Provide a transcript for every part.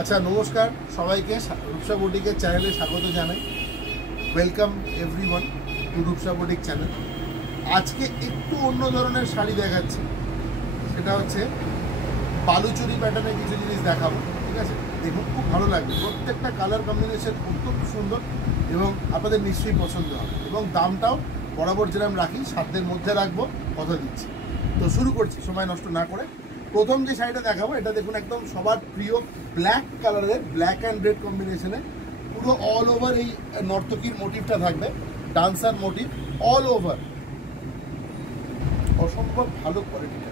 আচ্ছা, নমস্কার সবাইকে, রূপসা বুটিকের চ্যানেলে স্বাগত জানাই। Welcome everyone to Rupsa boutique channel. আজকে একটু অন্য ধরনের শাড়ি দেখাচ্ছি, সেটা হচ্ছে বালুচুরি প্যাটার্নের কিছু জিনিস দেখাবো। ঠিক আছে, দেখুন, খুব ভালো লাগবে। প্রত্যেকটা কালার কম্বিনেশন অত্যন্ত সুন্দর এবং আপনাদের নিশ্চয়ই পছন্দ হবে, এবং দামটাও বরাবর যেরকম রাখি সাধ্যের মধ্যে রাখবো, কথা দিচ্ছি। তো শুরু করছি সময় নষ্ট না করে। প্রথম যে শাড়িটা দেখাবো, এটা দেখুন একদম সবার প্রিয় ব্ল্যাক কালারের, ব্ল্যাক অ্যান্ড রেড কম্বিনেশনে পুরো অল ওভার এই নর্তকীর মোটিভটা থাকবে, ডান্সার মোটিভ অল ওভার। অসম্ভব ভালো কোয়ালিটিটা,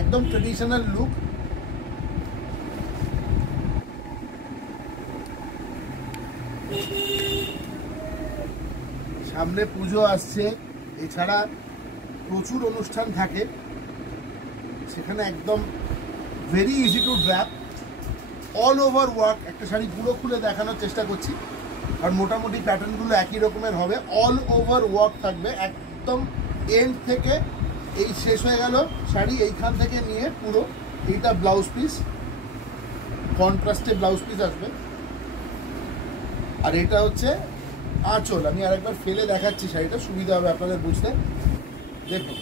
একদম ট্রেডিশনাল লুক। সামনে পুজো আসছে, এছাড়া প্রচুর অনুষ্ঠান থাকে, সেখানে একদম very easy to draft, all over work. একটা শাড়ি পুরো খুলে দেখানোর চেষ্টা করছি, আর মোটামুটি প্যাটার্নগুলো একই রকমের হবে। অল ওভার ওয়ার্ক থাকবে একদম এন্ড থেকে, এই শেষ হয়ে গেল শাড়ি, এইখান থেকে নিয়ে পুরো এইটা ব্লাউজ পিস, কন্ট্রাস্টে ব্লাউজ পিস আসবে। আর এটা হচ্ছে আঁচল। আমি আরেকবার ফেলে দেখাচ্ছি শাড়িটা, সুবিধা হবে আপনাদের বুঝতে। দেখুন,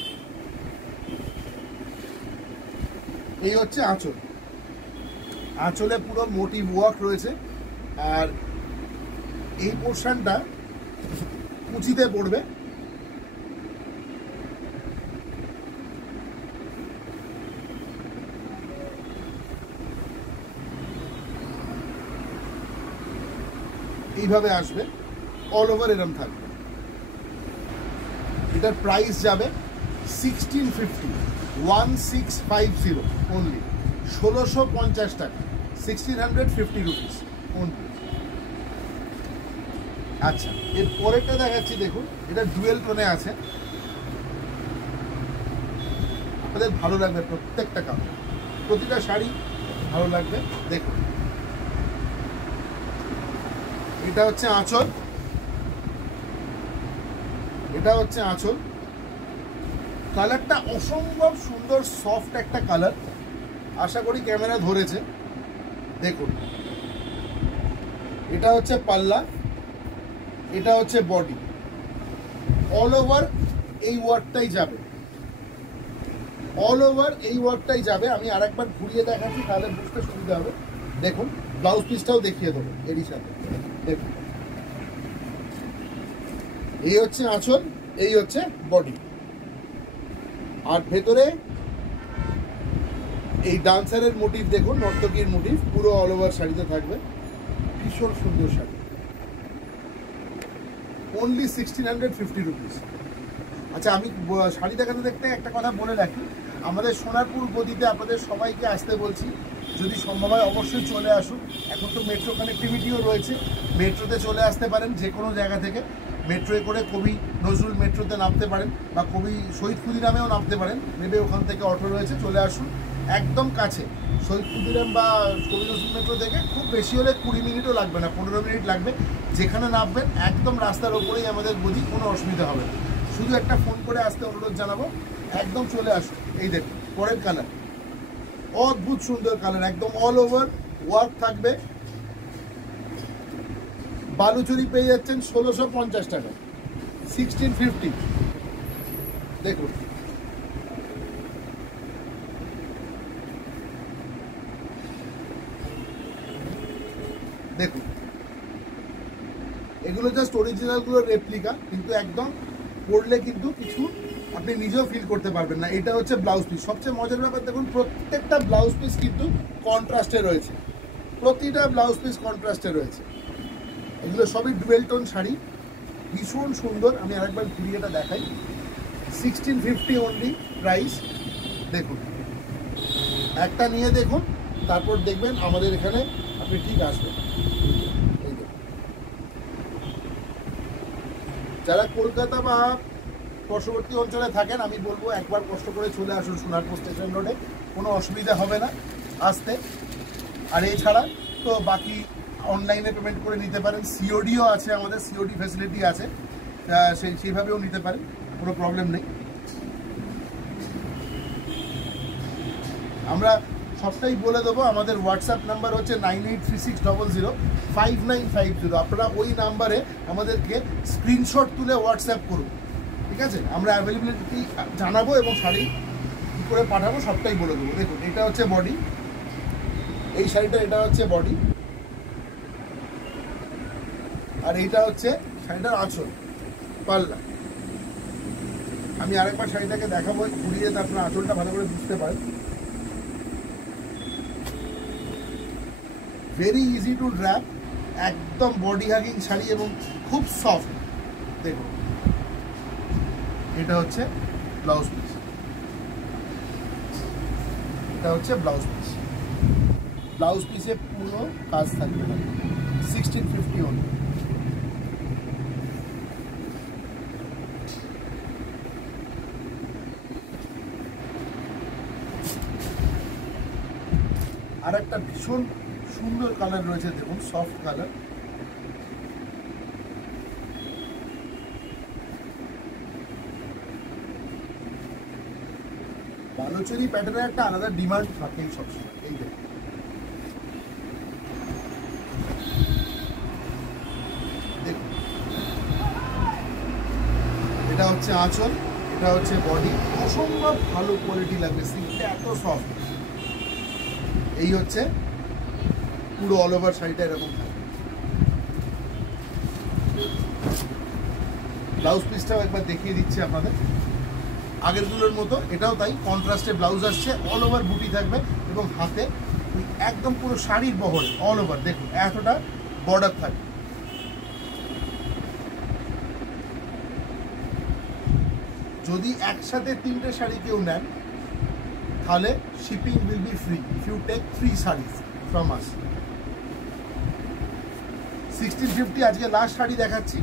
এই হচ্ছে আঁচল। আঁচলে পুরো মোটিভ ওয়ার্ক রয়েছে, আর এই পোর্শনটা কুচিতে পড়বে। এইভাবে আসবে, অল ওভার এরম থাকবে। এটার প্রাইস যাবে 1650, 1650 অনলি, 1650 টাকা, 1650 রুপিস অনলি। আচ্ছা, এর পরেরটা দেখাচ্ছি, দেখুন এটা ডুয়েল টোনে আছে, আপনাদের ভালো লাগবে। প্রত্যেকটা কাপড়, প্রতিটা শাড়ি ভালো লাগবে। দেখুন, এটা হচ্ছে আঁচল, এটা হচ্ছে আঁচল। কালারটা অসম্ভব সুন্দর, সফট একটা কালার, আশা করি ক্যামেরা ধরেছে। দেখুন, এটা হচ্ছে পাল্লা, এটা হচ্ছে বডি, অল ওভার এই ওয়ার্কটাই যাবে, অল ওভার এই ওয়ার্কটাই যাবে। আমি আরেকবার ঘুরিয়ে দেখাচ্ছি, তাহলে বুঝতে সুবিধা হবে। দেখুন, ব্লাউজ পিসটাও দেখিয়ে দেবো এরই সাথে। দেখুন, এই হচ্ছে আঁচল, এই হচ্ছে বডি, আর ভেতরে এই ডান্সারের মোটিভ দেখুন, নর্তকীর মোটিভ পুরো অল ওভার শাড়িতে থাকবে। ভীষণ সুন্দর শাড়ি, অনলি 1650 রুপিস। আচ্ছা, আমি শাড়ি দেখাতে দেখতে একটা কথা বলে রাখি, আমাদের সোনারপুর গদিতে আপনাদের সবাইকে আসতে বলছি, যদি সম্ভব হয় অবশ্যই চলে আসুন। এখন তো মেট্রো কানেক্টিভিটিও রয়েছে, মেট্রোতে চলে আসতে পারেন যে কোনো জায়গা থেকে। মেট্রোয় করে কবি নজরুল মেট্রোতে নামতে পারেন, বা কবি শহীদ ক্ষুদিরামেও নামতে পারেন, নেবে ওখান থেকে অটো রয়েছে, চলে আসুন। একদম কাছে শহীদ ক্ষুদিরাম বা কবি নজরুল মেট্রো থেকে খুব বেশি হলে 20 মিনিটও লাগবে না, 15 মিনিট লাগবে। যেখানে নামবেন একদম রাস্তার ওপরেই আমাদের গদি, কোনো অসুবিধা হবে না। শুধু একটা ফোন করে আসতে অনুরোধ জানাবো, একদম চলে আসুন। এই দেখুন পরের কালার, অদ্ভুত সুন্দর কালার, একদম অল ওভার ওয়ার্ক থাকবে। বালুচুরি পেয়ে যাচ্ছেন 1650 টাকা, 1650। দেখুন, দেখুন, এগুলো জাস্ট অরিজিনালগুলো রেপ্লিকা, কিন্তু একদম পরলে কিন্তু কিছু আপনি নিজেও ফিল করতে পারবেন না। এটা হচ্ছে ব্লাউজ পিস। সবচেয়ে মজার ব্যাপার দেখুন, প্রত্যেকটা ব্লাউজ পিস কিন্তু কন্ট্রাস্টে রয়েছে, প্রতিটা ব্লাউজ পিস কন্ট্রাস্টে রয়েছে। এগুলো সবই ডুয়েল টোন শাড়ি, ভীষণ সুন্দর। আমি আরেকবার ঘুরিয়েটা দেখাই, 1650 অনলি প্রাইস। দেখুন, একটা নিয়ে দেখুন, তারপর দেখবেন আমাদের এখানে আপনি ঠিক আসবেন। যারা কলকাতা বা পার্শ্ববর্তী অঞ্চলে থাকেন, আমি বলবো একবার কষ্ট করে চলে আসুন সোনারপুর স্টেশন রোডে, কোনো অসুবিধা হবে না আসতে। আর এছাড়া তো বাকি অনলাইনে পেমেন্ট করে নিতে পারেন, সিওডিও আছে, আমাদের সিওডি ফ্যাসিলিটি আছে, সেইভাবেও নিতে পারেন, কোনো প্রবলেম নেই। আমরা সবটাই বলে দেবো। আমাদের হোয়াটসঅ্যাপ নাম্বার হচ্ছে 9836005950। আপনারা ওই নাম্বারে আমাদেরকে স্ক্রিনশট তুলে হোয়াটসঅ্যাপ করুন, ঠিক আছে? আমরা অ্যাভেলেবিলিটি জানাবো এবং শাড়ি কী করে পাঠাবো সবটাই বলে দেবো। দেখুন এটা হচ্ছে বডি, এই শাড়িটা এটা হচ্ছে বডি, আর এইটা হচ্ছে শাড়িটার আঁচল, পাল্লা। আমি আরেকবার শাড়িটাকে দেখাবো ঘুরিয়ে, যাতে আপনার আঁচলটা ভালো করে বুঝতে পারেন। ভেরি ইজি টু র্যাপ, একদম বডি হাগিং শাড়ি এবং খুব সফট। দেখুন এটা হচ্ছে ব্লাউজ পিস, এটা হচ্ছে ব্লাউজ পিস। ব্লাউজ পিসে পুরো কাজ থাকবে না, 1650 অনলি। আর একটা ভীষণ সুন্দর কালার রয়েছে, দেখুন সফট কালার। বালুচরি প্যাটার্নের একটা আলাদা ডিমান্ড থাকে এই সবসময়। এই দেখুন এটা হচ্ছে আঁচল, এটা হচ্ছে বডি। অসম্ভব ভালো কোয়ালিটি লাগবে, সিল্কটা এত সফট। এই হচ্ছে পুরো অল ওভার শাড়িটা এরকম থাকে। ব্লাউজ পিসটাও একবার দেখিয়ে দিচ্ছি আপনাদের, আগেরগুলোর মতো এটাও তাই, কন্ট্রাস্টে ব্লাউজ আসছে, অল ওভার বুটি থাকবে এবং হাতে একদম পুরো শাড়ির বহর অল ওভার দেখুন এতটা বর্ডার থাকবে। যদি একসাথে 3টে শাড়ি কেউ নেন তাহলে shipping will be free if you take 3 sarees from us. 1650 আজকে লাস্ট শাড়ি দেখাচ্ছি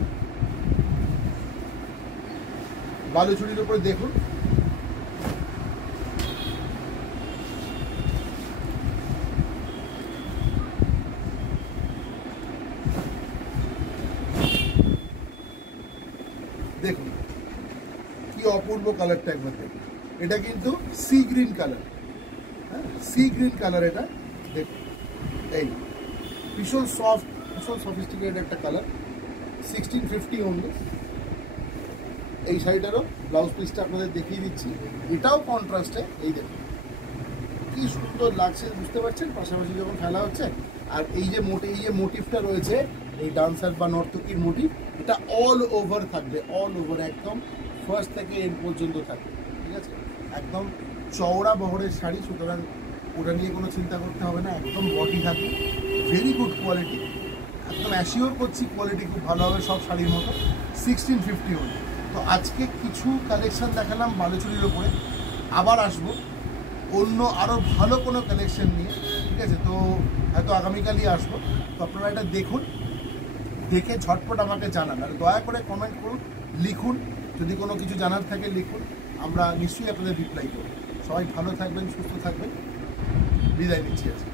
বালুচুরির উপরে। দেখুন দেখুন কি অপূর্ব কালারটা একবার দেখুন। এটা কিন্তু সি গ্রিন কালার, হ্যাঁ সি গ্রিন কালার। এটা দেখুন এই ভীষণ সফট, ভীষণ সফিস্টিকেটেড একটা কালার। 1650 অনলি। এই শাড়িটারও ব্লাউজ পিসটা আপনাদের দেখিয়ে দিচ্ছি, এটাও কন্ট্রাস্টে। এই দেখুন কি সুন্দর লাগছে, বুঝতে পারছেন পাশাপাশি যখন খেলা হচ্ছে। আর এই যে মোটিভটা রয়েছে, এই ডান্সার বা নর্তকীর মোটিভ, এটা অল ওভার থাকবে, অল ওভার একদম ফার্স্ট থেকে এন্ড পর্যন্ত থাকবে, ঠিক আছে? একদম চওড়া বহরের শাড়ি, সুতরাং ওটা নিয়ে কোনো চিন্তা করতে হবে না। একদম বডি থাকবে, ভেরি গুড কোয়ালিটি, একদম অ্যাসিওর করছি কোয়ালিটি খুব ভালো হবে সব শাড়ির মতো। 1650 হল। তো আজকে কিছু কালেকশন দেখালাম বালুচুরির ওপরে, আবার আসবো অন্য আরও ভালো কোনো কালেকশন নিয়ে, ঠিক আছে? তো হয়তো আগামীকালই আসবো। তো আপনারা এটা দেখুন, দেখে ঝটপট আমাকে জানান, আর দয়া করে কমেন্ট করুন, লিখুন, যদি কোনো কিছু জানার থাকে লিখুন, আমরা নিশ্চয়ই আপনাদের রিপ্লাই করব। সবাই ভালো থাকবেন, সুস্থ থাকবেন, বিদায় নিচ্ছি আজকে।